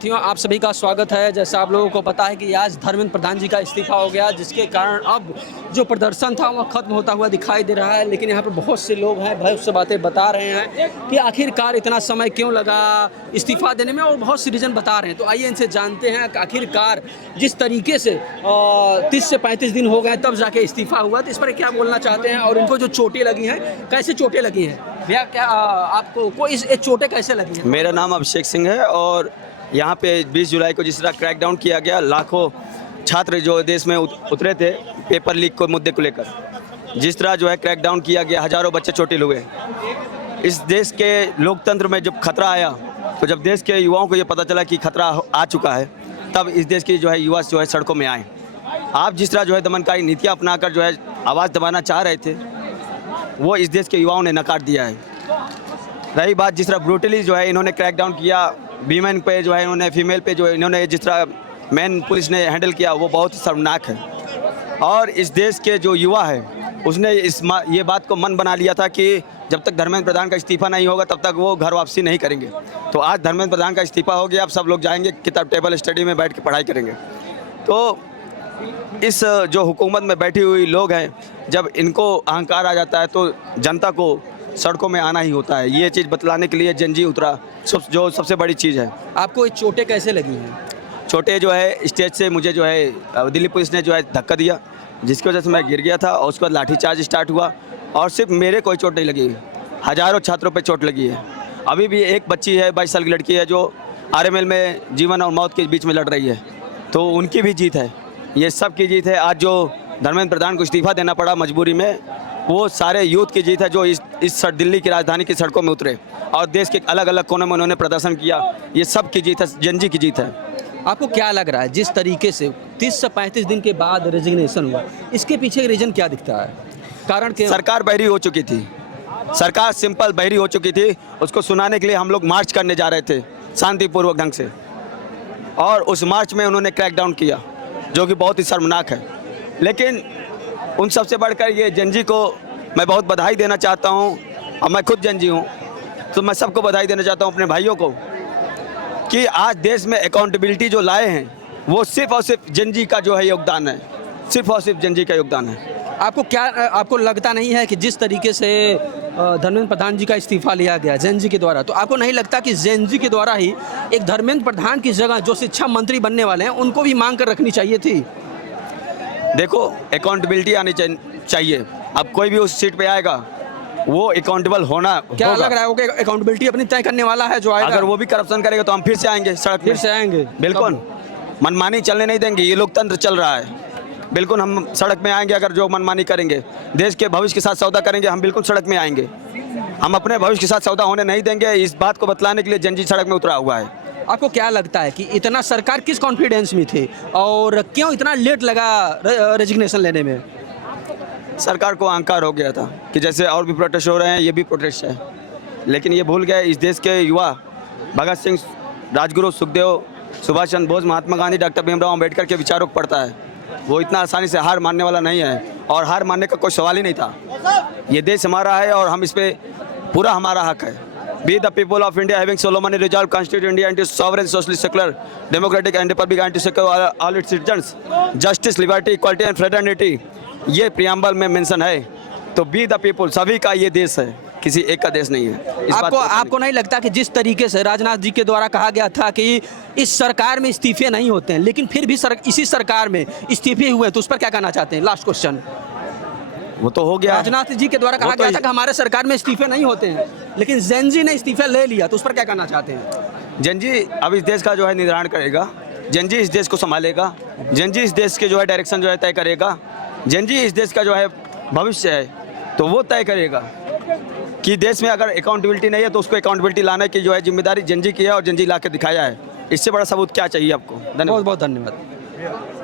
साथियों, आप सभी का स्वागत है। जैसा आप लोगों को पता है कि आज धर्मेंद्र प्रधान जी का इस्तीफा हो गया, जिसके कारण अब जो प्रदर्शन था वह खत्म होता हुआ दिखाई दे रहा है। लेकिन यहाँ पर बहुत से लोग हैं, बहुत से बातें बता रहे हैं कि आखिरकार इतना समय क्यों लगा इस्तीफा देने में, और बहुत सी रीज़न बता रहे हैं। तो आइए इनसे जानते हैं कि आखिरकार जिस तरीके से 30 से 35 दिन हो गए तब जाके इस्तीफा हुआ, तो इस पर क्या बोलना चाहते हैं और इनको जो चोटें लगी हैं कैसे चोटें लगी हैं। भैया, क्या आपको कोई चोटें कैसे लगी हैं? मेरा नाम अभिषेक सिंह है और यहाँ पे 20 जुलाई को जिस तरह क्रैकडाउन किया गया, लाखों छात्र जो देश में उतरे थे पेपर लीक को मुद्दे को लेकर, जिस तरह जो है क्रैकडाउन किया गया, हजारों बच्चे चोटिल हुए। इस देश के लोकतंत्र में जब खतरा आया, तो जब देश के युवाओं को ये पता चला कि खतरा आ चुका है, तब इस देश के जो है युवा जो है सड़कों में आए। आप जिस तरह जो है दमनकारी नीतियाँ अपनाकर जो है आवाज़ दबाना चाह रहे थे, वो इस देश के युवाओं ने नकार दिया है। रही बात जिस तरह ब्रूटली जो है इन्होंने क्रैकडाउन किया, वीमेन पे जो है इन्होंने, फीमेल पे जो है इन्होंने जिस तरह मैन पुलिस ने हैंडल किया, वो बहुत शर्मनाक है। और इस देश के जो युवा है उसने ये बात को मन बना लिया था कि जब तक धर्मेंद्र प्रधान का इस्तीफा नहीं होगा तब तक वो घर वापसी नहीं करेंगे। तो आज धर्मेंद्र प्रधान का इस्तीफा हो गया, अब सब लोग जाएंगे किताब टेबल स्टडी में बैठ के पढ़ाई करेंगे। तो इस जो हुकूमत में बैठी हुई लोग हैं, जब इनको अहंकार आ जाता है तो जनता को सड़कों में आना ही होता है। ये चीज़ बतलाने के लिए जनजी उतरा, जो सबसे बड़ी चीज़ है। आपको ये चोटें कैसे लगी हैं? छोटे जो है स्टेज से मुझे जो है दिल्ली पुलिस ने जो है धक्का दिया, जिसकी वजह से मैं गिर गया था, और उसके बाद लाठीचार्ज स्टार्ट हुआ। और सिर्फ मेरे कोई चोट नहीं लगी, हज़ारों छात्रों पे चोट लगी है। अभी भी एक बच्ची है, 22 साल की लड़की है, जो RML में जीवन और मौत के बीच में लड़ रही है, तो उनकी भी जीत है, ये सब की जीत है। आज जो धर्मेंद्र प्रधान को इस्तीफा देना पड़ा मजबूरी में, वो सारे यूथ की जीत है जो इस दिल्ली की राजधानी की सड़कों में उतरे और देश के अलग अलग कोनों में उन्होंने प्रदर्शन किया। ये सब की जीत है, जनजी की जीत है। आपको क्या लग रहा है जिस तरीके से 30 से 35 दिन के बाद रेजिग्नेशन हुआ, इसके पीछे रीजन क्या दिखता है? कारण क्या? सरकार बहरी हो चुकी थी, सरकार सिंपल बहरी हो चुकी थी। उसको सुनाने के लिए हम लोग मार्च करने जा रहे थे शांतिपूर्वक ढंग से, और उस मार्च में उन्होंने क्रैकडाउन किया, जो कि बहुत ही शर्मनाक है। लेकिन उन सबसे बढ़कर ये जनजी को मैं बहुत बधाई देना चाहता हूँ, और मैं खुद जनजी हूँ, तो मैं सबको बधाई देना चाहता हूँ, अपने भाइयों को, कि आज देश में अकाउंटेबिलिटी जो लाए हैं वो सिर्फ और सिर्फ जनजी का जो है योगदान है, सिर्फ और सिर्फ जनजी का योगदान है। आपको लगता नहीं है कि जिस तरीके से धर्मेंद्र प्रधान जी का इस्तीफा लिया गया जेनजी के द्वारा, तो आपको नहीं लगता कि जेनजी के द्वारा ही एक धर्मेंद्र प्रधान की जगह जो शिक्षा मंत्री बनने वाले हैं उनको भी मांग कर रखनी चाहिए थी? देखो, अकाउंटेबिलिटी आनी चाहिए। अब कोई भी उस सीट पे आएगा वो अकाउंटेबल होना क्या लग रहा है कि अकाउंटेबिलिटी अपनी तय करने वाला है जो आएगा? अगर वो भी करप्शन करेगा तो हम फिर से आएंगे सड़क, फिर से आएंगे। बिल्कुल, मनमानी चलने नहीं देंगे। ये लोकतंत्र चल रहा है, बिल्कुल हम सड़क में आएंगे। अगर जो मनमानी करेंगे, देश के भविष्य के साथ सौदा करेंगे, हम बिल्कुल सड़क में आएंगे। हम अपने भविष्य के साथ सौदा होने नहीं देंगे। इस बात को बतलाने के लिए जनजी सड़क में उतरा हुआ है। आपको क्या लगता है कि इतना सरकार किस कॉन्फिडेंस में थी और क्यों इतना लेट लगा रेजिग्नेशन लेने में? सरकार को अहंकार हो गया था कि जैसे और भी प्रोटेस्ट हो रहे हैं, ये भी प्रोटेस्ट है, लेकिन ये भूल गए इस देश के युवा भगत सिंह, राजगुरु, सुखदेव, सुभाष चंद्र बोस, महात्मा गांधी, डॉक्टर भीमराव अम्बेडकर के विचारों को पढ़ता है। वो इतना आसानी से हार मानने वाला नहीं है, और हार मानने का कोई सवाल ही नहीं था। ये देश हमारा है और हम इस पर पूरा हमारा हक है। We the people of India having solemnly resolved constitute India into sovereign, socialist, secular, democratic and republic and to secure all its citizens justice, liberty, equality and fraternity, ये प्रियम्बल में मेंशन है। तो बी द पीपल, सभी का ये देश है, किसी एक का देश नहीं है। आपको नहीं लगता कि जिस तरीके से राजनाथ जी के द्वारा कहा गया था कि इस सरकार में इस्तीफे नहीं होते हैं, लेकिन फिर भी इसी सरकार में इस्तीफे हुए, तो उस पर क्या कहना चाहते हैं? Last question. वो तो हो गया, राजनाथ जी के द्वारा कहा गया था कि हमारे सरकार में इस्तीफे नहीं होते हैं, लेकिन जेनजी ने इस्तीफा ले लिया, तो उस पर क्या कहना चाहते हैं? जनजी अब इस देश का जो है निर्धारण करेगा, जनजी इस देश को संभालेगा, जनजी इस देश के जो है डायरेक्शन जो है तय करेगा, जनजी इस देश का जो है भविष्य है, तो वो तय करेगा कि देश में अगर अकाउंटेबिलिटी नहीं है तो उसको अकाउंटेबिलिटी लाने की जो है जिम्मेदारी जनजी की है, और जनजी ला के दिखाया है। इससे बड़ा सबूत क्या चाहिए आपको? धन्यवाद। बहुत बहुत धन्यवाद।